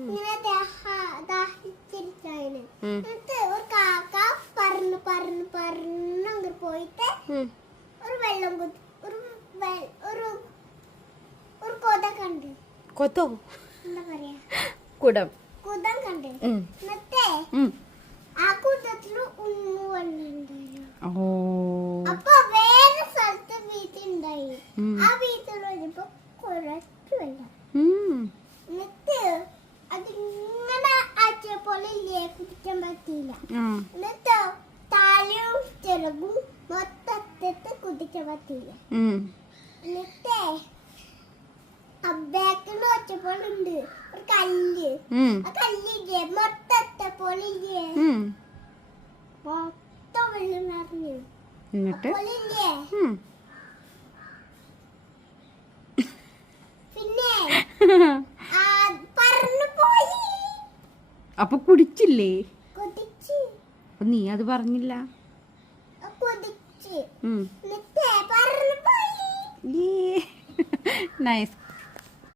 ഇങ്ങനെ ദാഹിച്ചിരിക്കാണ്. എന്നിട്ട് ഒരു കാക്ക പറന്ന് പറന്ന് പറന്ന് അങ്ങ് പോയിട്ട് ഒരു വെള്ളം ഒരു കൊത കണ്ട്. കൊത്തോ? എന്താ പറയാ? കുടം. കുടം കണ്ട്. എന്നിട്ട് ആ കുടത്തില് ഉണ്ണു വെള്ളുണ്ടായിരുന്നു. അപ്പൊ വേറെ സ്ഥലത്ത് വീട്ടുണ്ടായി. ആ വീട്ടിൽ വരുമ്പോ കുറച്ച് വെള്ളം. എന്നിട്ട് അതിങ്ങനെ ആറ്റിയപ്പോലെ കുടിക്കാൻ പറ്റിയില്ല. എന്നിട്ട് താലയും ചിറകും മൊത്തത്തിട്ട് കുടിക്കാൻ പറ്റിയില്ല. എന്നിട്ട് ബാക്കിൽ വെച്ചപ്പോഴുണ്ട് ഒരു കല്ല്. ആ കല്ലില്ലേ മൊത്തത്തെ ഇല്ലേ മൊത്തം വെള്ളം നിറഞ്ഞു. അപ്പോളില്ലേ പിന്നെ പറന്നു പോയി. അപ്പൊ കുടിച്ചില്ലേ? കുടിച്ച്. അപ്പൊ നീ അത് പറഞ്ഞില്ല. കുടിച്ച് എന്നിട്ട് പറന്നു പോയി. നൈസ്.